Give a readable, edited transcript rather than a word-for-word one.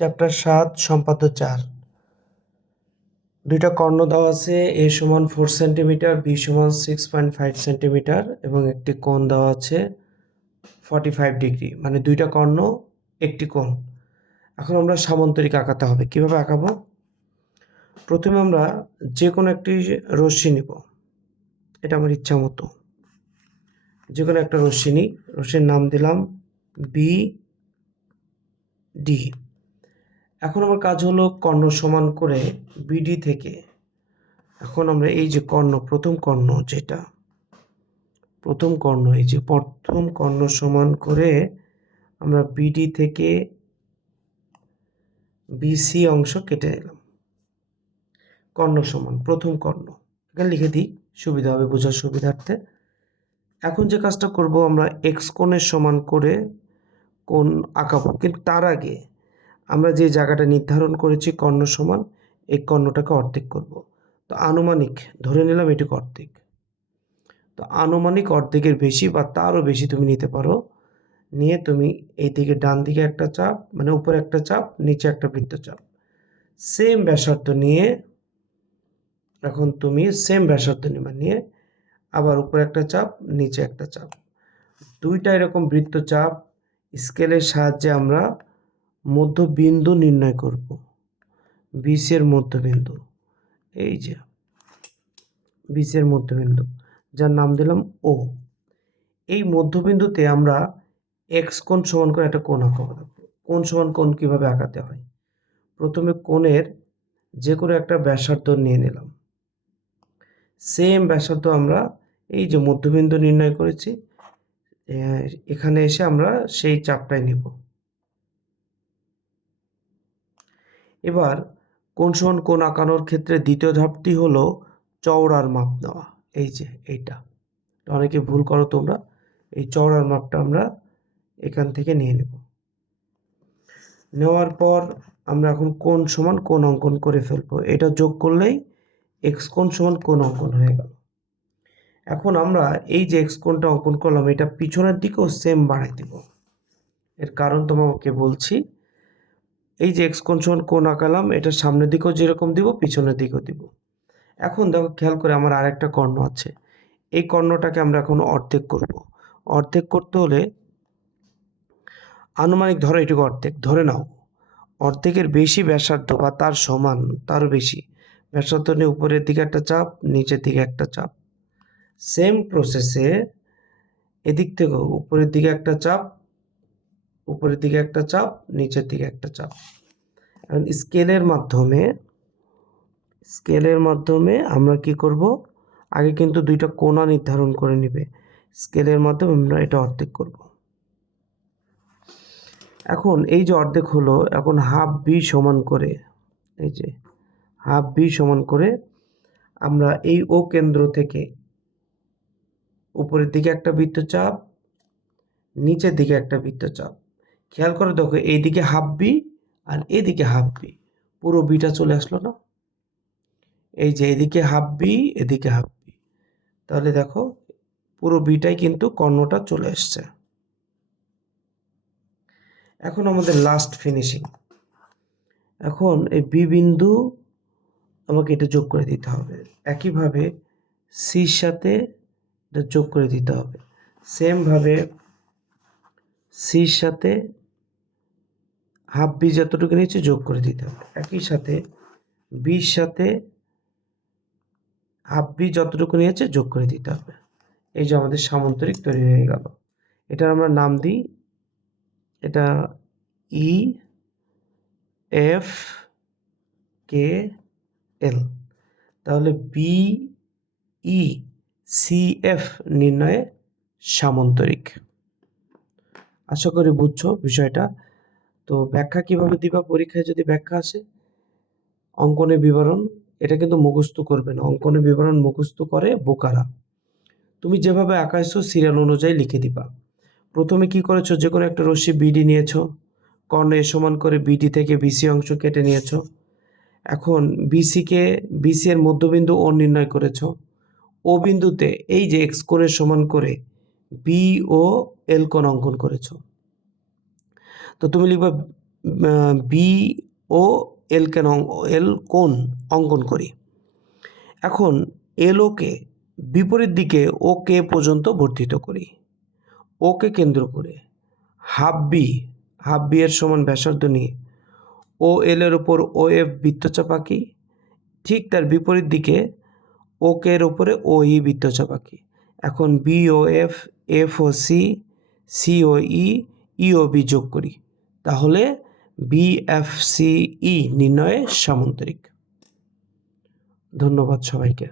Chapter 7 সম্পাদ্য 4। দুইটা কর্ণ দেওয়া আছে, a সমান 4 সেন্টিমিটার, b সমান 6.5 সেন্টিমিটার এবং একটি কোণ দেওয়া আছে 45 ডিগ্রি, মানে দুইটা কর্ণ একটি কোণ। এখন আমরা সামান্তরিক আঁকাতে হবে। কিভাবে আঁকাবো? প্রথমে আমরা যে কোনো একটি রশ্মি নিব, এটা আমার ইচ্ছা মতো যে কোনো একটা রশ্মি নিই। রশ্মির নাম দিলাম বি ডি। এখন আমার কাজ হলো কর্ণ সমান করে বিডি থেকে, এখন আমরা এই যে কর্ণ, প্রথম কর্ণ যেটা প্রথম কর্ণ, এই যে প্রথম কর্ণ সমান করে আমরা বিডি থেকে বিসি অংশ কেটে নিলাম। কর্ণ সমান প্রথম কর্ণ, এখানে লিখে দিই, সুবিধা হবে বোঝার সুবিধার্থে। এখন যে কাজটা করব, আমরা এক্স কোণের সমান করে কোণ আঁকাবো, কিন্তু তার আগে আমরা যে জায়গাটা নির্ধারণ করেছি কর্ণ সমান, এই কর্ণটাকে অর্ধেক করব। তো আনুমানিক ধরে নিলাম এটুকু অর্ধেক। তো আনুমানিক অর্ধেকের বেশি বা তারও বেশি তুমি নিতে পারো। নিয়ে তুমি এই দিকে ডান দিকে একটা চাপ, মানে উপরে একটা চাপ, নিচে একটা বৃত্তচাপ, সেম ব্যাসার্ধ নিয়ে, এখন তুমি সেম ব্যাসার্ধ নিয়ে আবার উপরে একটা চাপ, নিচে একটা চাপ, দুইটা এরকম বৃত্তচাপ স্কেলের সাহায্যে আমরা মধ্যবিন্দু নির্ণয় করব। বিসি এর মধ্যবিন্দু, এই যে বিসি এর মধ্যবিন্দু, যার নাম দিলাম ও। এই মধ্যবিন্দুতে আমরা এক্স কোণ সমান করে একটা কোণ আঁকাবো। কোণ সমান কোণ কিভাবে আঁকাতে হয়? প্রথমে কোণের যে কোনো একটা ব্যাসার্ধ নিয়ে নিলাম, সেম ব্যাসার্ধ আমরা এই যে মধ্যবিন্দু নির্ণয় করেছি, এখানে এসে আমরা সেই চাপটাই নিব। এবার কোণ সমান কোণ আঁকানোর ক্ষেত্রে দ্বিতীয় ধাপটি হলো চওড়ার মাপ নেওয়া। এই যে এইটা, অনেকে ভুল করো তোমরা, এই চওড়ার মাপটা আমরা এখান থেকে নিয়ে নেব। নেওয়ার পর আমরা এখন কোণ সমান কোণ অঙ্কন করে ফেলবো। এটা যোগ করলেই এক্স কোণ সমান কোণ অঙ্কন হয়ে গেল। এখন আমরা এই যে এক্স কোণটা অঙ্কন করলাম, এটা পিছনের দিকেও সেম বাড়াই দিব। এর কারণ তোমাকে বলছি, এই যে এক্স কোণ সমান কোণ আঁকালাম, এটা সামনের দিকেও যেরকম দিব, পিছনের দিকেও দিব। এখন দেখো, খেয়াল করে আমার আরেকটা কর্ণ আছে, এই কর্ণটাকে আমরা এখন অর্ধেক করব। অর্ধেক করতে হলে আনুমানিক ধরো এটুকু অর্ধেক ধরে নাও, অর্ধেকের বেশি ব্যাসার্ধ বা তার সমান, তারও বেশি ব্যাসার্ধ নিয়ে উপরের দিকে একটা চাপ, নিচের দিকে একটা চাপ, সেম প্রসেসে এদিক থেকেও উপরের দিকে একটা চাপ, উপরের দিকে একটা চাপ, নিচের দিকে একটা চাপ। এখন স্কেলের মাধ্যমে আমরা কি করব, আগে কিন্তু দুইটা কোণা নির্ধারণ করে নিবে। স্কেলের মাধ্যমে আমরা এটা অর্ধেক করব। এখন এই যে অর্ধেক হলো, এখন হাফ বি সমান করে, এই যে হাফ বি সমান করে আমরা এই ও কেন্দ্র থেকে উপরের দিকে একটা বৃত্তচাপ, নিচের দিকে একটা বৃত্তচাপ, খেয়াল করে দেখো, এইদিকে হাফ বি আর এদিকে হাফ বি, পুরো বিটা চলে আসলো না? এই যে এদিকে হাফ বি, এদিকে হাফ বি, তাহলে দেখো পুরো বিটাই কিন্তু কর্ণটা চলে আসছে। এখন আমাদের লাস্ট ফিনিশিং। এখন এই বি বিন্দু আমাকে এটা যোগ করে দিতে হবে, একইভাবে সির সাথে এটা যোগ করে দিতে হবে, সেমভাবে সির সাথে হাফ বি যতটুকু নিচে যোগ করে দিতে হবে, একই সাথে বির সাথে হাফ বি যতটুকু নিয়েছে যোগ করে দিতে হবে। এই যে আমাদের সামান্তরিক তৈরি হয়ে গেল। এটার আমরা নাম দিই, এটা ই এফ কে এল। তাহলে বি ই সি এফ নির্ণয়ে সামান্তরিক। আশা করি বুঝছো বিষয়টা। তো ব্যাখ্যা কিভাবে দিবা পরীক্ষায় যদি ব্যাখ্যা আসে? অঙ্কনের বিবরণ, এটা কিন্তু মুখস্থ করবে না, অঙ্কনের বিবরণ মুখস্থ করে বোকারা। তুমি যেভাবে আঁকাইছো সিরিয়াল অনুযায়ী লিখে দিবা। প্রথমে কি করেছো, যে কোনো একটা রশ্মি বিডি নিয়েছো, কর্ণ এ সমান করে বিডি থেকে বিসি অংশ কেটে নিয়েছো। এখন বিসি এর মধ্যবিন্দু ও নির্ণয় করেছো। ও বিন্দুতে এই যে এক্স কোণের সমান করে বি ও এল কোণ অঙ্কন করেছো। তো তুমি লিখবা বি ও এল কোণ অঙ্কন করি। এখন এলওকে বিপরীত দিকে ওকে পর্যন্ত বর্ধিত করি। ওকে কেন্দ্র করে হাফ বি এর সমান ব্যাসার্ধ নিয়ে ও এল এর উপর ও এফ বৃত্তচাপ আঁকি। ঠিক তার বিপরীত দিকে ওকে এর উপরে ও ই বৃত্তচাপ আঁকি। এখন বি ও এফ, এফ ও সি, সি ও ই ও বি যোগ করি, তাহলে BFCE নির্ণয়ে সামান্তরিক। ধন্যবাদ সবাইকে।